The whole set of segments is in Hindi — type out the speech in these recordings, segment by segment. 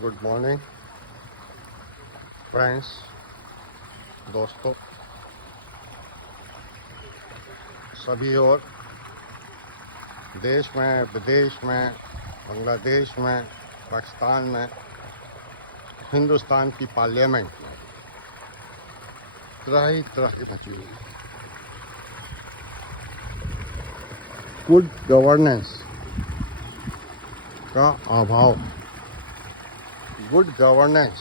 गुड मॉर्निंग फ्रेंड्स, दोस्तों सभी और देश में, विदेश में, बांग्लादेश में, पाकिस्तान में, हिंदुस्तान की पार्लियामेंट में त्राही मची हुई। गुड गवर्नेंस का अभाव। Good governance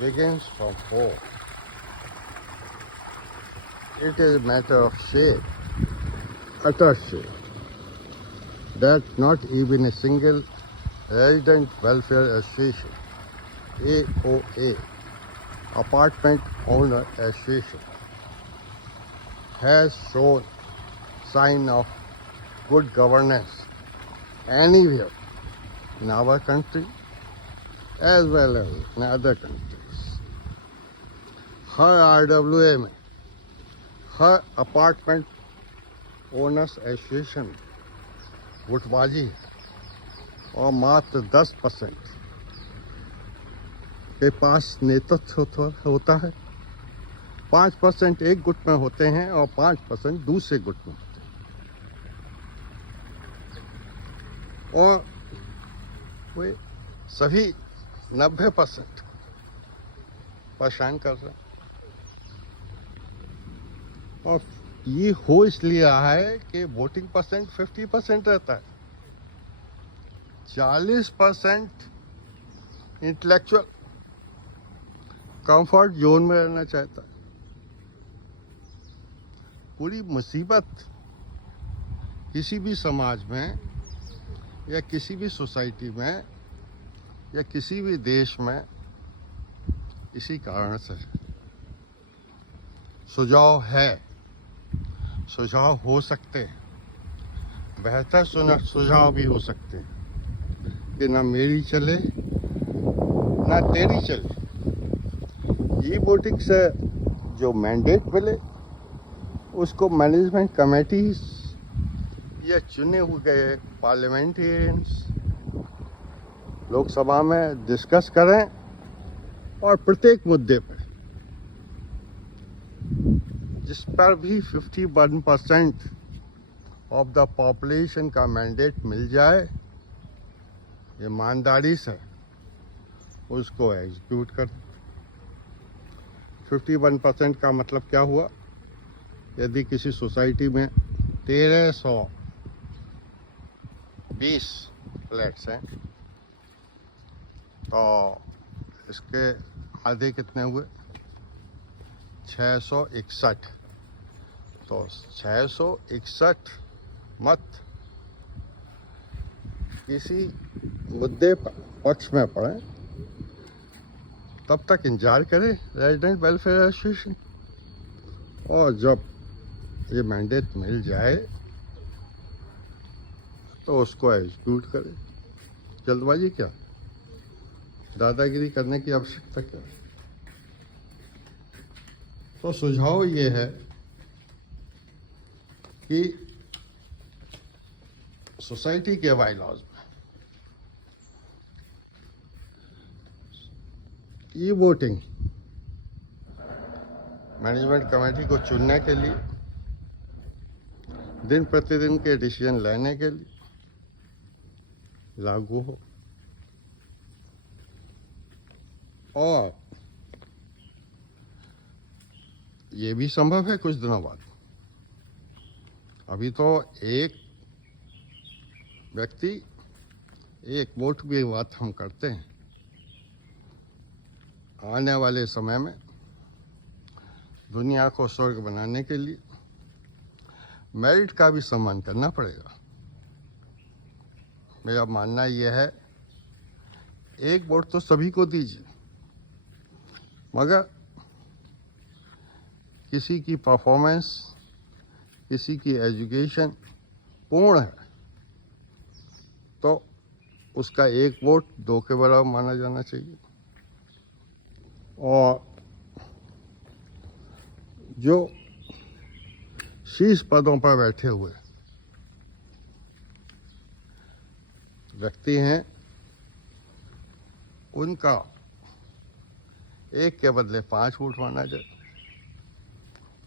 begins from home. It is a matter of shame, utter shame, that not even a single Resident Welfare Association, AOA, Apartment Owner Association, has shown sign of good governance anywhere in our country as well as in other countries. Her RWA में, हर अपार्टमेंट ओनर्स एसोसिएशन में गुटबाजी है और मात्र 10% के पास नेतृत्व होता है। 5% एक गुट में होते हैं और 5% दूसरे गुट में होते हैं और वे सभी 90% परेशान कर रहे हैं। और ये हो इसलिए रहा है कि वोटिंग परसेंट 50% रहता है। 40% इंटेलेक्चुअल कंफर्ट जोन में रहना चाहता है। पूरी मुसीबत किसी भी समाज में या किसी भी सोसाइटी में या किसी भी देश में इसी कारण से सुझाव है, सुझाव हो सकते हैं, बेहतर सुझाव भी हो सकते हैं कि ना मेरी चले ना तेरी चले। ये वोटिंग से जो मैंडेट मिले उसको मैनेजमेंट कमेटीज या चुने हुए पार्लियामेंटेरियंस लोकसभा में डिस्कस करें और प्रत्येक मुद्दे पर जिस पर भी 51% ऑफ द पॉपुलेशन का मैंडेट मिल जाए, ईमानदारी से उसको एग्जीक्यूट कर। 51% का मतलब क्या हुआ? यदि किसी सोसाइटी में 1320 फ्लैट्स हैं तो इसके आधे कितने हुए? 661। तो 661 मत किसी मुद्दे पर पक्ष में पड़े तब तक इंतजार करे रेजिडेंट वेलफेयर एसोसिएशन, और जब ये मैंडेट मिल जाए तो उसको एग्जीक्यूट करे। जल्दबाजी क्या, दादागिरी करने की आवश्यकता क्या? तो सुझाव ये है कि सोसाइटी के बायलॉज में ई वोटिंग मैनेजमेंट कमेटी को चुनने के लिए, दिन प्रतिदिन के डिसीजन लेने के लिए लागू हो। और ये भी संभव है कुछ दिनों बाद। अभी तो एक व्यक्ति एक वोट की बात हम करते हैं। आने वाले समय में दुनिया को स्वर्ग बनाने के लिए मेरिट का भी सम्मान करना पड़ेगा। मेरा मानना यह है, एक वोट तो सभी को दीजिए, मगर किसी की परफॉर्मेंस, किसी की एजुकेशन पूर्ण है तो उसका एक वोट 2 के बराबर माना जाना चाहिए। और जो शीर्ष पदों पर बैठे हुए व्यक्ति हैं उनका 1 के बदले 5 वोट माना जाए,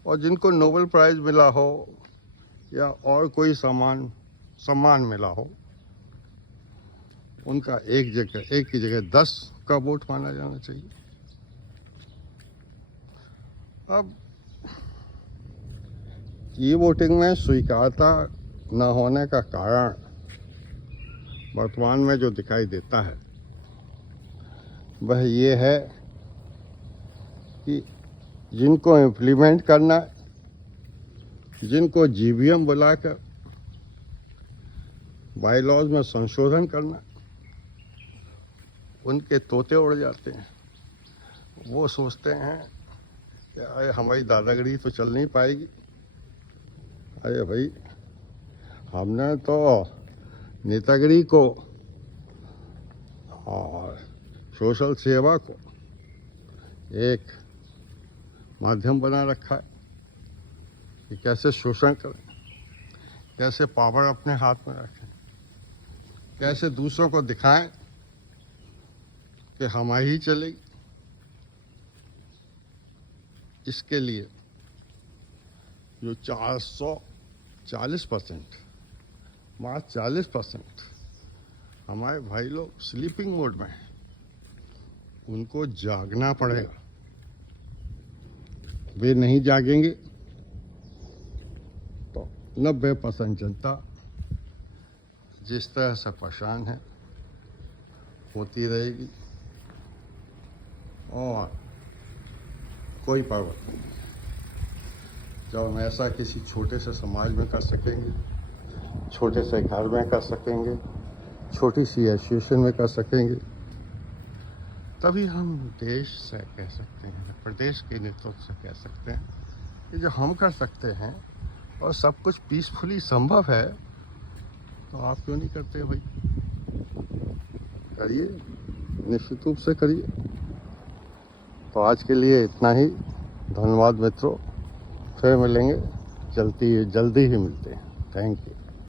और जिनको नोबेल प्राइज मिला हो या और कोई सम्मान मिला हो, उनका एक की जगह 10 का वोट माना जाना चाहिए। अब ई वोटिंग में स्वीकारता न होने का कारण वर्तमान में जो दिखाई देता है वह ये है कि जिनको इम्प्लीमेंट करना, जिनको जीवीएम बुलाकर बाईलॉज में संशोधन करना, उनके तोते उड़ जाते हैं। वो सोचते हैं कि अरे हमारी दादागिरी तो चल नहीं पाएगी। अरे भाई, हमने तो नेतागिरी को और सोशल सेवा को एक माध्यम बना रखा है कि कैसे शोषण करें, कैसे पावर अपने हाथ में रखें, कैसे दूसरों को दिखाएं कि हमारी ही चलेगी। इसके लिए जो 440%, मात्र 40% हमारे भाई लोग स्लीपिंग मोड में हैं, उनको जागना पड़ेगा। वे नहीं जागेंगे तो 90% जनता जिस तरह से परेशान है होती रहेगी और कोई परिवर्तन नहीं। जब हम ऐसा किसी छोटे से समाज में कर सकेंगे, छोटे से घर में कर सकेंगे, छोटी सी एसोसिएशन में कर सकेंगे, तभी हम देश से कह सकते हैं, प्रदेश के नेतृत्व से कह सकते हैं कि जो हम कर सकते हैं और सब कुछ पीसफुली संभव है, तो आप क्यों नहीं करते भाई? करिए, निश्चित रूप से करिए। तो आज के लिए इतना ही। धन्यवाद मित्रों, फिर मिलेंगे, जल्दी ही मिलते हैं। Thank you.